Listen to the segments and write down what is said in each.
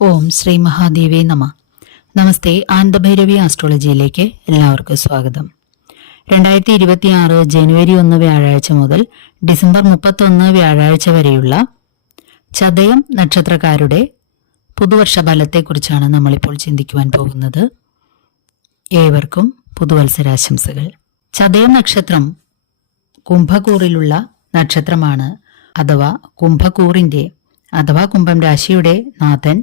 ഓം ശ്രീ മഹാദേവേ നമ. നമസ്തേ. ആനന്ദഭൈരവി ആസ്ട്രോളജിയിലേക്ക് എല്ലാവർക്കും സ്വാഗതം. 2026 ജനുവരി 1 വ്യാഴാഴ്ച മുതൽ ഡിസംബർ 31 വ്യാഴാഴ്ച വരെയുള്ള ചതയം നക്ഷത്രക്കാരുടെ പുതുവർഷ ഫലത്തെക്കുറിച്ചാണ് നമ്മളിപ്പോൾ ചിന്തിക്കുവാൻ പോകുന്നത്. ഏവർക്കും പുതുവത്സരാശംസകൾ. ചതയം നക്ഷത്രം കുംഭക്കൂറിലുള്ള നക്ഷത്രമാണ്. അഥവാ കുംഭം രാശിയുടെ നാഥൻ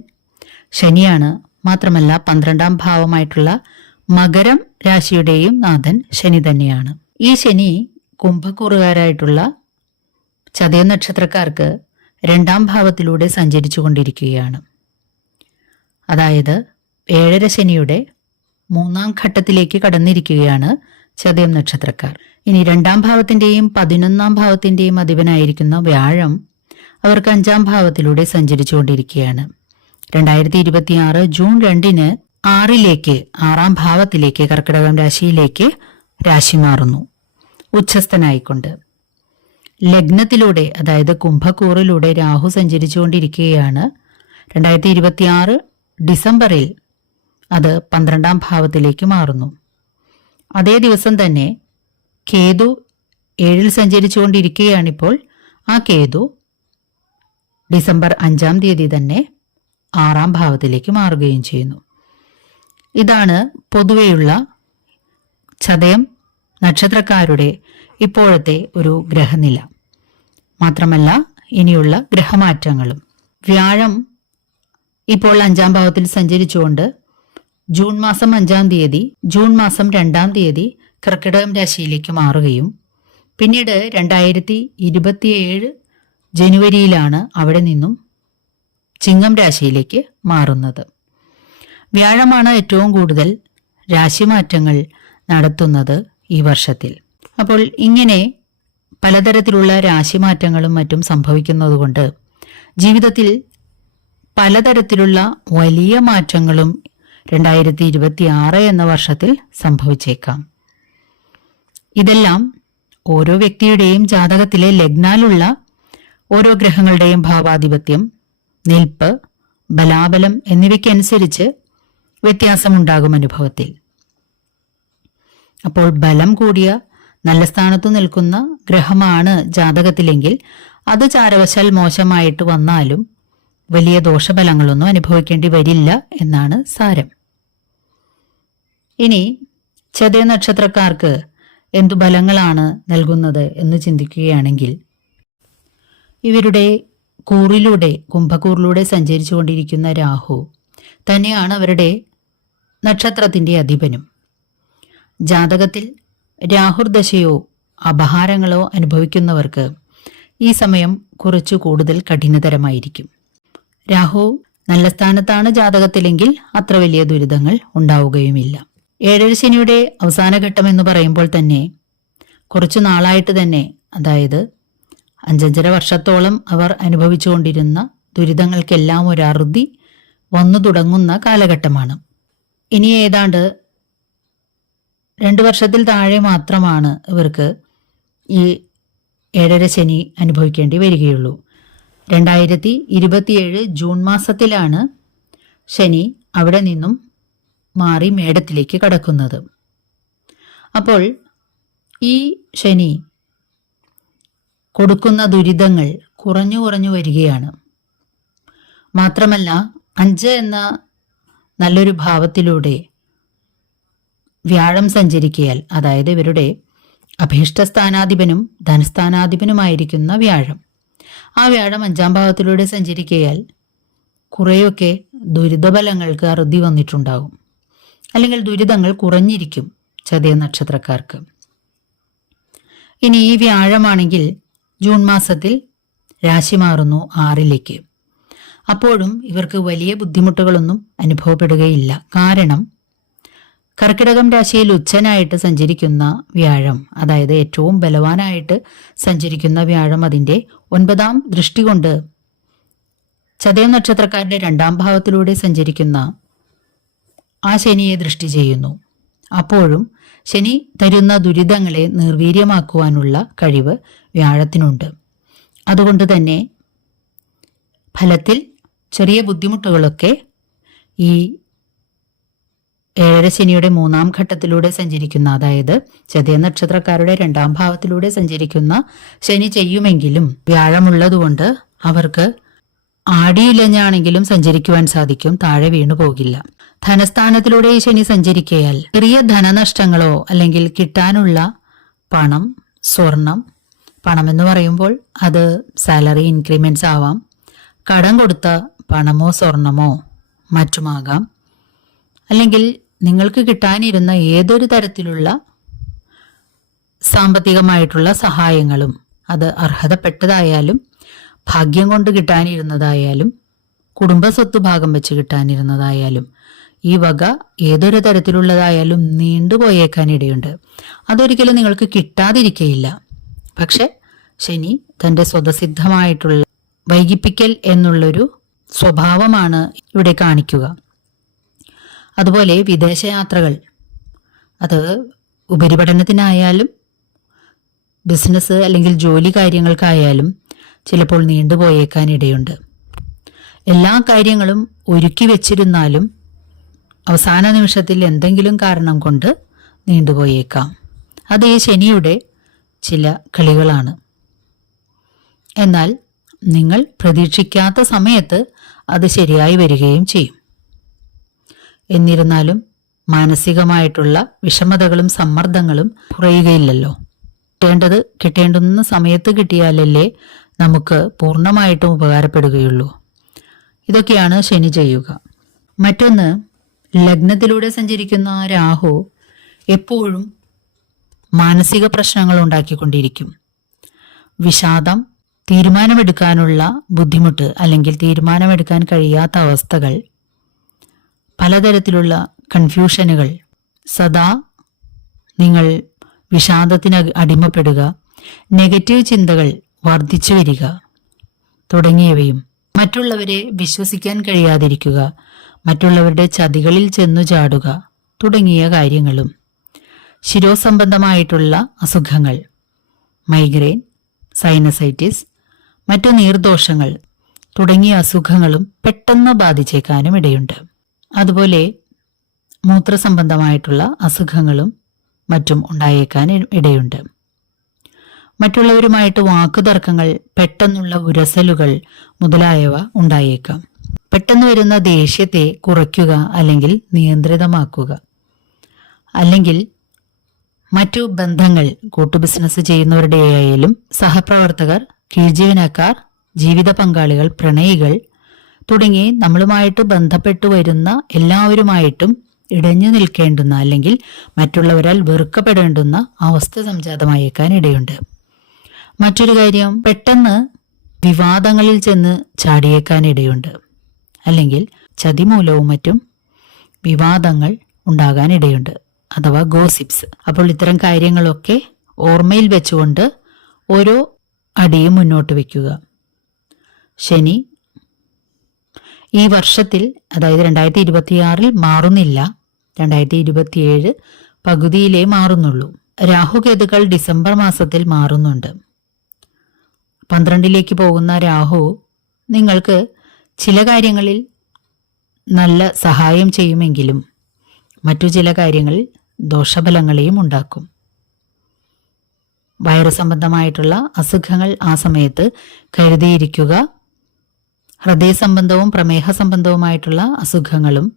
ശനിയാണ്. മാത്രമല്ല 12ാം ഭാവമായിട്ടുള്ള മകരം രാശിയുടെയും നാഥൻ ശനി തന്നെയാണ്. ഈ ശനി കുംഭക്കൂറുകാരായിട്ടുള്ള ചതയ നക്ഷത്രക്കാർക്ക് 2ാം ഭാവത്തിലൂടെ സഞ്ചരിച്ചു കൊണ്ടിരിക്കുകയാണ്. അതായത് 7ര ശനിയുടെ 3ാം ഘട്ടത്തിലേക്ക് കടന്നിരിക്കുകയാണ് ചതയം നക്ഷത്രക്കാർ. ഇനി 2ാം ഭാവത്തിന്റെയും 11ാം ഭാവത്തിന്റെയും അധിപനായിരിക്കുന്ന വ്യാഴം അവർക്ക് 5ാം ഭാവത്തിലൂടെ സഞ്ചരിച്ചു കൊണ്ടിരിക്കുകയാണ്. 2026 ജൂൺ 2 6ാം ഭാവത്തിലേക്ക് കർക്കിടകം രാശിയിലേക്ക് രാശി മാറുന്നു ഉച്ചസ്ഥനായിക്കൊണ്ട്. ലഗ്നത്തിലൂടെ അതായത് കുംഭക്കൂറിലൂടെ രാഹു സഞ്ചരിച്ചുകൊണ്ടിരിക്കുകയാണ്. 2026 ഡിസംബറിൽ അത് 12ാം ഭാവത്തിലേക്ക് മാറുന്നു. അതേ ദിവസം തന്നെ കേതു 7ൽ സഞ്ചരിച്ചുകൊണ്ടിരിക്കുകയാണിപ്പോൾ. ആ കേതു ഡിസംബർ 5ാം തീയതി തന്നെ 6ാം ഭാവത്തിലേക്ക് മാറുകയും ചെയ്യുന്നു. ഇതാണ് പൊതുവെയുള്ള ചതയം നക്ഷത്രക്കാരുടെ ഇപ്പോഴത്തെ ഒരു ഗ്രഹനില. മാത്രമല്ല ഇനിയുള്ള ഗ്രഹമാറ്റങ്ങളും. വ്യാഴം ഇപ്പോൾ 5ാം ഭാവത്തിൽ സഞ്ചരിച്ചുകൊണ്ട് ജൂൺ മാസം 2ാം തീയതി കർക്കിടകം രാശിയിലേക്ക് മാറുകയും പിന്നീട് 2027 ജനുവരിയിലാണ് അവിടെ നിന്നും ചിങ്ങം രാശിയിലേക്ക് മാറുന്നത്. വ്യാഴമാണ് ഏറ്റവും കൂടുതൽ രാശിമാറ്റങ്ങൾ നടത്തുന്നത് ഈ വർഷത്തിൽ. അപ്പോൾ ഇങ്ങനെ പലതരത്തിലുള്ള രാശിമാറ്റങ്ങളും മറ്റും സംഭവിക്കുന്നതുകൊണ്ട് ജീവിതത്തിൽ പലതരത്തിലുള്ള വലിയ മാറ്റങ്ങളും 2026 എന്ന വർഷത്തിൽ സംഭവിച്ചേക്കാം. ഇതെല്ലാം ഓരോ വ്യക്തിയുടെയും ജാതകത്തിലെ ലഗ്നാലുള്ള ഓരോ ഗ്രഹങ്ങളുടെയും ഭാവാധിപത്യം, നിൽപ്പ്, ബലാബലം എന്നിവയ്ക്കനുസരിച്ച് വ്യത്യാസമുണ്ടാകും അനുഭവത്തിൽ. അപ്പോൾ ബലം കൂടിയ നല്ല സ്ഥാനത്തു നിൽക്കുന്ന ഗ്രഹമാണ് ജാതകത്തിലെങ്കിൽ അത് ചാരവശാൽ മോശമായിട്ട് വന്നാലും വലിയ ദോഷഫലങ്ങളൊന്നും അനുഭവിക്കേണ്ടി വരില്ല എന്നാണ് സാരം. ഇനി ചതയ നക്ഷത്രക്കാർക്ക് എന്തു ഫലങ്ങളാണ് നൽകുന്നത് എന്ന് ചിന്തിക്കുകയാണെങ്കിൽ, ഇവരുടെ കുംഭക്കൂറിലൂടെ സഞ്ചരിച്ചു കൊണ്ടിരിക്കുന്ന രാഹു തന്നെയാണ് അവരുടെ നക്ഷത്രത്തിന്റെ അധിപനും. ജാതകത്തിൽ രാഹുർദശയോ അപഹാരങ്ങളോ അനുഭവിക്കുന്നവർക്ക് ഈ സമയം കുറച്ചു കൂടുതൽ കഠിനതരമായിരിക്കും. രാഹു നല്ല സ്ഥാനത്താണ് ജാതകത്തിലെങ്കിൽ അത്ര വലിയ ദുരിതങ്ങൾ ഉണ്ടാവുകയുമില്ല. 7ര ശനിയുടെ അവസാന ഘട്ടം എന്ന് പറയുമ്പോൾ തന്നെ കുറച്ചു നാളായിട്ട് തന്നെ, അതായത് 5.5 വർഷത്തോളം അവർ അനുഭവിച്ചുകൊണ്ടിരുന്ന ദുരിതങ്ങൾക്കെല്ലാം ഒരു അറുതി വന്നു തുടങ്ങുന്ന കാലഘട്ടമാണ്. ഇനി ഏതാണ്ട് 2 വർഷത്തിൽ താഴെ മാത്രമാണ് ഇവർക്ക് ഈ 7ര ശനി അനുഭവിക്കേണ്ടി വരികയുള്ളൂ. 2027 ജൂൺ മാസത്തിലാണ് ശനി അവിടെ നിന്നും മാറി മേടത്തിലേക്ക് കടക്കുന്നത്. അപ്പോൾ ഈ ശനി കൊടുക്കുന്ന ദുരിതങ്ങൾ കുറഞ്ഞു വരികയാണ്. മാത്രമല്ല 5 എന്ന നല്ലൊരു ഭാവത്തിലൂടെ വ്യാഴം സഞ്ചരിക്കയാൽ, അതായത് ഇവരുടെ അഭീഷ്ടസ്ഥാനാധിപനും ധനസ്ഥാനാധിപനുമായിരിക്കുന്ന വ്യാഴം, ആ വ്യാഴം 5ാം ഭാവത്തിലൂടെ സഞ്ചരിക്കയാൽ കുറേയൊക്കെ ദുരിതഫലങ്ങൾക്ക് അറുതി വന്നിട്ടുണ്ടാകും. അല്ലെങ്കിൽ ദുരിതങ്ങൾ കുറഞ്ഞിരിക്കും ചതയ നക്ഷത്രക്കാർക്ക്. ഇനി ഈ വ്യാഴമാണെങ്കിൽ ജൂൺ മാസത്തിൽ രാശി മാറുന്നു 6ലേക്ക്. അപ്പോഴും ഇവർക്ക് വലിയ ബുദ്ധിമുട്ടുകളൊന്നും അനുഭവപ്പെടുകയില്ല. കാരണം കർക്കിടകം രാശിയിൽ ഉച്ചനായിട്ട് സഞ്ചരിക്കുന്ന വ്യാഴം, അതായത് ഏറ്റവും ബലവാനായിട്ട് സഞ്ചരിക്കുന്ന വ്യാഴം, അതിൻ്റെ 9ാം ദൃഷ്ടി കൊണ്ട് ചതയം നക്ഷത്രക്കാരുടെ 2ാം ഭാവത്തിലൂടെ സഞ്ചരിക്കുന്ന ആ ശനിയെ ദൃഷ്ടി ചെയ്യുന്നു. അപ്പോഴും ശനി തരുന്ന ദുരിതങ്ങളെ നിർവീര്യമാക്കുവാനുള്ള കഴിവ് വ്യാഴത്തിനുണ്ട്. അതുകൊണ്ട് തന്നെ ഫലത്തിൽ ചെറിയ ബുദ്ധിമുട്ടുകളൊക്കെ ഈ 7 ശനിയുടെ 3-ാം ഘട്ടത്തിലൂടെ സഞ്ചരിക്കുന്ന, അതായത് ചതയ നക്ഷത്രക്കാരുടെ 2-ാം ഭാവത്തിലൂടെ സഞ്ചരിക്കുന്ന ശനി ചെയ്യുമെങ്കിലും വ്യാഴമുള്ളതുകൊണ്ട് അവർക്ക് ആടിയിലഞ്ഞാണെങ്കിലും സഞ്ചരിക്കുവാൻ സാധിക്കും, താഴെ വീണു പോകില്ല. ധനസ്ഥാനത്തിലൂടെ ഈ ശനി സഞ്ചരിക്കയാൽ ചെറിയ ധനനഷ്ടങ്ങളോ അല്ലെങ്കിൽ കിട്ടാനുള്ള പണം, സ്വർണം, പണമെന്ന് പറയുമ്പോൾ അത് സാലറി ഇൻക്രിമെന്റ്സ് ആവാം, കടം കൊടുത്ത പണമോ സ്വർണമോ മറ്റുമാകാം, അല്ലെങ്കിൽ നിങ്ങൾക്ക് കിട്ടാനിരുന്ന ഏതൊരു തരത്തിലുള്ള സാമ്പത്തികമായിട്ടുള്ള സഹായങ്ങളും, അത് അർഹതപ്പെട്ടതായാലും ഭാഗ്യം കൊണ്ട് കിട്ടാനിരുന്നതായാലും കുടുംബ സ്വത്ത് ഭാഗം വെച്ച് കിട്ടാനിരുന്നതായാലും ഈ വക ഏതൊരു തരത്തിലുള്ളതായാലും നീണ്ടുപോയേക്കാനിടയുണ്ട്. അതൊരിക്കലും നിങ്ങൾക്ക് കിട്ടാതിരിക്കയില്ല. പക്ഷെ ശനി തൻ്റെ സ്വതസിദ്ധമായിട്ടുള്ള വൈകിപ്പിക്കൽ എന്നുള്ളൊരു സ്വഭാവമാണ് ഇവിടെ കാണിക്കുക. അതുപോലെ വിദേശയാത്രകൾ, അത് ഉപരിപഠനത്തിനായാലും ബിസിനസ് അല്ലെങ്കിൽ ജോലി കാര്യങ്ങൾക്കായാലും ചിലപ്പോൾ നീണ്ടുപോയേക്കാനിടയുണ്ട്. എല്ലാ കാര്യങ്ങളും ഒരുക്കി വെച്ചിരുന്നാലും അവസാന നിമിഷത്തിൽ എന്തെങ്കിലും കാരണം കൊണ്ട് നീണ്ടുപോയേക്കാം. അത് ഈ ശനിയുടെ ചില കളികളാണ്. എന്നാൽ നിങ്ങൾ പ്രതീക്ഷിക്കാത്ത സമയത്ത് അത് ശരിയായി വരികയും ചെയ്യും. എന്നിരുന്നാലും മാനസികമായിട്ടുള്ള വിഷമതകളും സമ്മർദ്ദങ്ങളും കുറയുകയില്ലല്ലോ. കിട്ടേണ്ടുന്ന സമയത്ത് കിട്ടിയാലല്ലേ നമുക്ക് പൂർണ്ണമായിട്ടും ഉപകാരപ്പെടുകയുള്ളൂ. ഇതൊക്കെയാണ് ശനി ചെയ്യുക. മറ്റൊന്ന്, ലഗ്നത്തിലൂടെ സഞ്ചരിക്കുന്ന രാഹു എപ്പോഴും മാനസിക പ്രശ്നങ്ങൾ ഉണ്ടാക്കിക്കൊണ്ടിരിക്കും. വിഷാദം, തീരുമാനമെടുക്കാനുള്ള ബുദ്ധിമുട്ട് അല്ലെങ്കിൽ തീരുമാനമെടുക്കാൻ കഴിയാത്ത അവസ്ഥകൾ, പലതരത്തിലുള്ള കൺഫ്യൂഷനുകൾ, സദാ നിങ്ങൾ വിഷാദത്തിന് അടിമപ്പെടുക, നെഗറ്റീവ് ചിന്തകൾ വർദ്ധിച്ചു വരിക തുടങ്ങിയവയും, മറ്റുള്ളവരെ വിശ്വസിക്കാൻ കഴിയാതിരിക്കുക, മറ്റുള്ളവരുടെ ചതികളിൽ ചെന്നു ചാടുക തുടങ്ങിയ കാര്യങ്ങളും, ശിരോസംബന്ധമായിട്ടുള്ള അസുഖങ്ങൾ, മൈഗ്രെയിൻ, സൈനസൈറ്റിസ്, മറ്റു നീർദോഷങ്ങൾ തുടങ്ങിയ അസുഖങ്ങളും പെട്ടെന്ന് ബാധിച്ചേക്കാനും ഇടയുണ്ട്. അതുപോലെ മൂത്രസംബന്ധമായിട്ടുള്ള അസുഖങ്ങളും മറ്റും ഉണ്ടായേക്കാൻ ഇടയുണ്ട്. മറ്റുള്ളവരുമായിട്ട് വാക്കുതർക്കങ്ങൾ, പെട്ടെന്നുള്ള ഉരസലുകൾ മുതലായവ ഉണ്ടായേക്കാം. പെട്ടെന്ന് വരുന്ന ദേഷ്യത്തെ കുറയ്ക്കുക അല്ലെങ്കിൽ നിയന്ത്രിതമാക്കുക. അല്ലെങ്കിൽ മറ്റു ബന്ധങ്ങൾ, കൂട്ടു ബിസിനസ് ചെയ്യുന്നവരുടെ ആയാലും സഹപ്രവർത്തകർ, കീഴ്ജീവനക്കാർ, ജീവിത പങ്കാളികൾ, പ്രണയികൾ തുടങ്ങി നമ്മളുമായിട്ട് ബന്ധപ്പെട്ടു വരുന്ന എല്ലാവരുമായിട്ടും ഇടഞ്ഞു നിൽക്കേണ്ടുന്ന അല്ലെങ്കിൽ മറ്റുള്ളവരാൽ വെറുക്കപ്പെടേണ്ടുന്ന അവസ്ഥ സംജാതമായേക്കാൻ ഇടയുണ്ട്. മറ്റൊരു കാര്യം, പെട്ടെന്ന് വിവാദങ്ങളിൽ ചെന്ന് ചാടിയേക്കാൻ ഇടയുണ്ട്. അല്ലെങ്കിൽ ചതിമൂലവും മറ്റും വിവാദങ്ങൾ ഉണ്ടാകാൻ ഇടയുണ്ട്, അഥവാ ഗോസിപ്സ്. അപ്പോൾ ഇത്തരം കാര്യങ്ങളൊക്കെ ഓർമ്മയിൽ വെച്ചുകൊണ്ട് ഓരോ അടിയും മുന്നോട്ട് വയ്ക്കുക. ശനി ഈ വർഷത്തിൽ, അതായത് 2026 മാറുന്നില്ല, 2027 പകുതിയിലേ മാറുന്നുള്ളൂ. രാഹുകേതുക്കൾ ഡിസംബർ മാസത്തിൽ മാറുന്നുണ്ട്. 12ലേക്ക് പോകുന്ന രാഹു നിങ്ങൾക്ക് ചില കാര്യങ്ങളിൽ നല്ല സഹായം ചെയ്യുമെങ്കിലും മറ്റു ചില കാര്യങ്ങളിൽ ദോഷഫലങ്ങളെയും ഉണ്ടാക്കും. വയറു സംബന്ധമായിട്ടുള്ള അസുഖങ്ങൾ ആ സമയത്ത് കരുതിയിരിക്കുക. ഹൃദയ സംബന്ധവും പ്രമേഹ സംബന്ധവുമായിട്ടുള്ള അസുഖങ്ങളും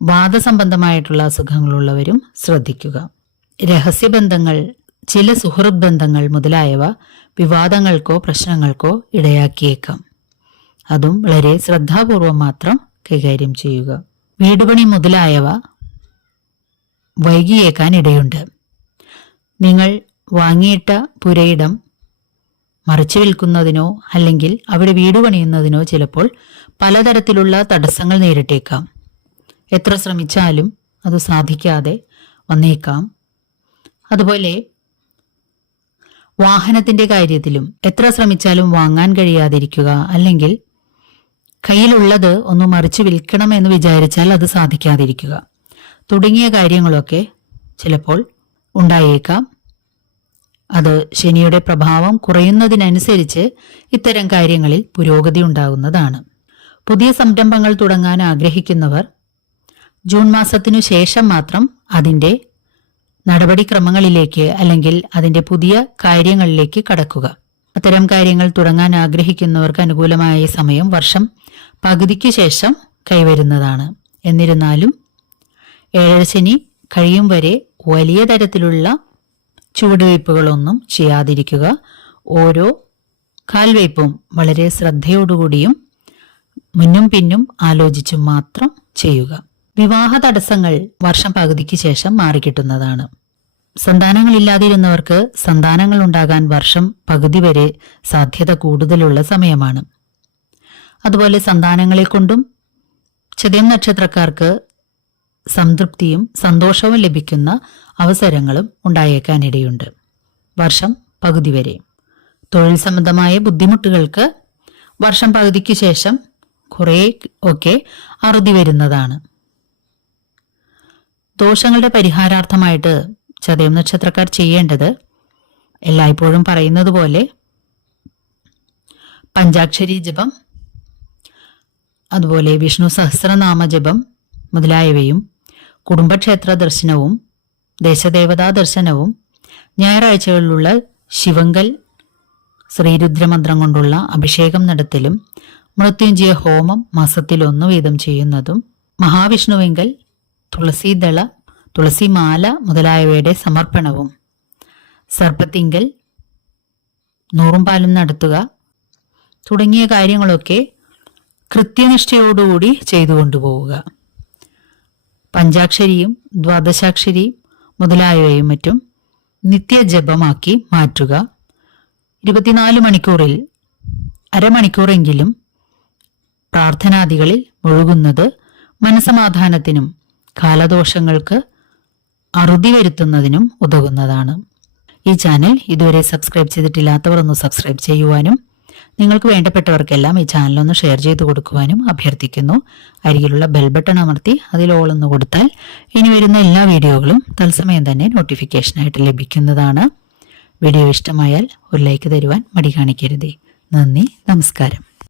വാദസംബന്ധമായിട്ടുള്ള അസുഖങ്ങളുള്ളവരും ശ്രദ്ധിക്കുക. രഹസ്യബന്ധങ്ങൾ, ചില സുഹൃത്ത് ബന്ധങ്ങൾ മുതലായവ വിവാദങ്ങൾക്കോ പ്രശ്നങ്ങൾക്കോ ഇടയാക്കിയേക്കാം. അതും വളരെ ശ്രദ്ധാപൂർവം മാത്രം കൈകാര്യം ചെയ്യുക. വീടുപണി മുതലായവ വൈകിയേക്കാൻ ഇടയുണ്ട്. നിങ്ങൾ വാങ്ങിയിട്ട പുരയിടം മറിച്ചു വിൽക്കുന്നതിനോ അല്ലെങ്കിൽ അവിടെ വീട് പണിയുന്നതിനോ ചിലപ്പോൾ പലതരത്തിലുള്ള തടസ്സങ്ങൾ നേരിട്ടേക്കാം. എത്ര ശ്രമിച്ചാലും അത് സാധിക്കാതെ വന്നേക്കാം. അതുപോലെ വാഹനത്തിന്റെ കാര്യത്തിലും എത്ര ശ്രമിച്ചാലും വാങ്ങാൻ കഴിയാതിരിക്കുക, അല്ലെങ്കിൽ കയ്യിലുള്ളത് ഒന്ന് മറിച്ചു വിൽക്കണമെന്ന് വിചാരിച്ചാൽ അത് സാധിക്കാതിരിക്കുക തുടങ്ങിയ കാര്യങ്ങളൊക്കെ ചിലപ്പോൾ ഉണ്ടായേക്കാം. അത് ശനിയുടെ പ്രഭാവം കുറയുന്നതിനനുസരിച്ച് ഇത്തരം കാര്യങ്ങളിൽ പുരോഗതി ഉണ്ടാകുന്നതാണ്. പുതിയ സംരംഭങ്ങൾ തുടങ്ങാൻ ആഗ്രഹിക്കുന്നവർ ജൂൺ മാസത്തിനു ശേഷം മാത്രം അതിൻ്റെ നടപടിക്രമങ്ങളിലേക്ക് അല്ലെങ്കിൽ അതിൻ്റെ പുതിയ കാര്യങ്ങളിലേക്ക് കടക്കുക. അത്തരം കാര്യങ്ങൾ തുടങ്ങാൻ ആഗ്രഹിക്കുന്നവർക്ക് അനുകൂലമായ സമയം വർഷം പകുതിക്കു ശേഷം കൈവരുന്നതാണ്. എന്നിരുന്നാലും ഏഴരശനി കഴിയും വരെ വലിയ തരത്തിലുള്ള ചുവടുവയ്പ്പുകളൊന്നും ചെയ്യാതിരിക്കുക. ഓരോ കാൽവയ്പും വളരെ ശ്രദ്ധയോടുകൂടിയും മുന്നും പിന്നും ആലോചിച്ചും മാത്രം ചെയ്യുക. വിവാഹ തടസ്സങ്ങൾ വർഷം പകുതിക്ക് ശേഷം മാറിക്കിട്ടുന്നതാണ്. സന്താനങ്ങളില്ലാതിരുന്നവർക്ക് സന്താനങ്ങൾ ഉണ്ടാകാൻ വർഷം പകുതി വരെ സാധ്യത കൂടുതലുള്ള സമയമാണ്. അതുപോലെ സന്താനങ്ങളെ കൊണ്ടും ചതയം നക്ഷത്രക്കാർക്ക് സംതൃപ്തിയും സന്തോഷവും ലഭിക്കുന്ന അവസരങ്ങളും ഉണ്ടായേക്കാനിടയുണ്ട്. വർഷം പകുതി വരെ തൊഴിൽ സംബന്ധമായ ബുദ്ധിമുട്ടുകൾക്ക് വർഷം പകുതിക്ക് ശേഷം കുറേ ഒക്കെ അറുതി വരുന്നതാണ്. ദോഷങ്ങളുടെ പരിഹാരാർത്ഥമായിട്ട് ചതയം നക്ഷത്രക്കാർ ചെയ്യേണ്ടത് എല്ലായ്പ്പോഴും പറയുന്നത് പോലെ പഞ്ചാക്ഷരി ജപം, അതുപോലെ വിഷ്ണു സഹസ്രനാമ ജപം മുതലായവയും, കുടുംബക്ഷേത്ര ദർശനവും ദേശദേവതാ ദർശനവും, ഞായറാഴ്ചകളിലുള്ള ശിവങ്കൽ ശ്രീരുദ്രമന്ത്രം കൊണ്ടുള്ള അഭിഷേകം നടത്തലും, മൃത്യുഞ്ജയ ഹോമം മാസത്തിൽ 1 വീതം ചെയ്യുന്നതും, മഹാവിഷ്ണുവിങ്കൽ തുളസീദള, തുളസിമാല മുതലായവയുടെ സമർപ്പണവും, സർപ്പത്തിങ്കൽ നൂറും പാലും നടത്തുക തുടങ്ങിയ കാര്യങ്ങളൊക്കെ കൃത്യനിഷ്ഠയോടുകൂടി ചെയ്തു കൊണ്ടുപോവുക. പഞ്ചാക്ഷരിയും ദ്വാദശാക്ഷരിയും മുതലായവയും മറ്റും നിത്യജപമാക്കി മാറ്റുക. 24 മണിക്കൂറിൽ അരമണിക്കൂറെങ്കിലും പ്രാർത്ഥനാദികളിൽ മുഴുകുന്നത് മനസമാധാനത്തിനും കാലദോഷങ്ങൾക്ക് അറുതി വരുത്തുന്നതിനും ഉതകുന്നതാണ്. ഈ ചാനൽ ഇതുവരെ സബ്സ്ക്രൈബ് ചെയ്തിട്ടില്ലാത്തവർ ഒന്ന് സബ്സ്ക്രൈബ് ചെയ്യുവാനും നിങ്ങൾക്ക് വേണ്ടപ്പെട്ടവർക്കെല്ലാം ഈ ചാനലൊന്ന് ഷെയർ ചെയ്ത് കൊടുക്കുവാനും അഭ്യർത്ഥിക്കുന്നു. അരികിലുള്ള ബെൽ ബട്ടൺ അമർത്തി അതിൽ ഓൾ എന്ന് കൊടുത്താൽ ഇനി വരുന്ന എല്ലാ വീഡിയോകളും തത്സമയം തന്നെ നോട്ടിഫിക്കേഷനായിട്ട് ലഭിക്കുന്നതാണ്. വീഡിയോ ഇഷ്ടമായാൽ ഒരു ലൈക്ക് തരുവാൻ മടി കാണിക്കരുതേ. നന്ദി, നമസ്കാരം.